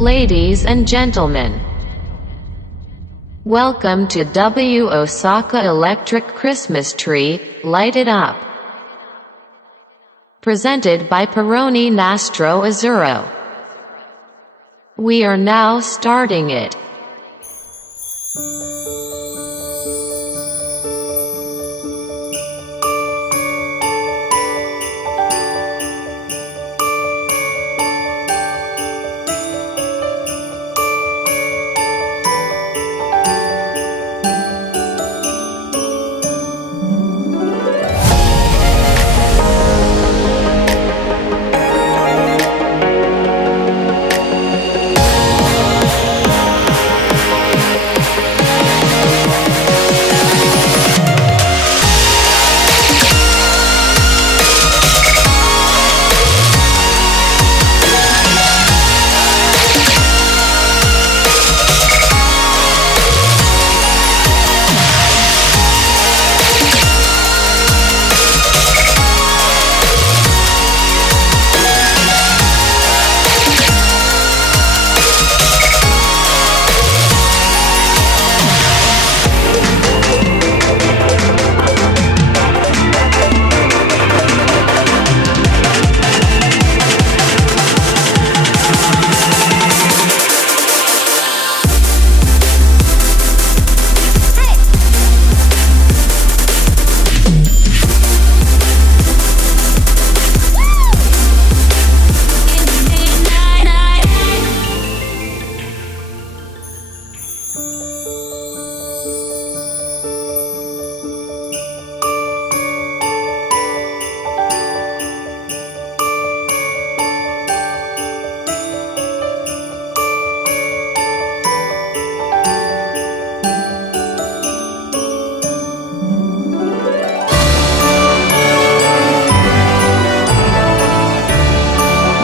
Ladies and gentlemen, welcome to Osaka Electric Christmas Tree, Light It Up. Presented by Peroni Nastro Azzurro. We are now starting it.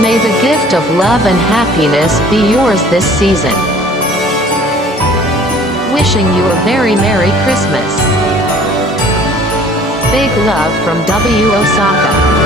May the gift of love and happiness be yours this season. Wishing you a very Merry Christmas. Big love from Osaka.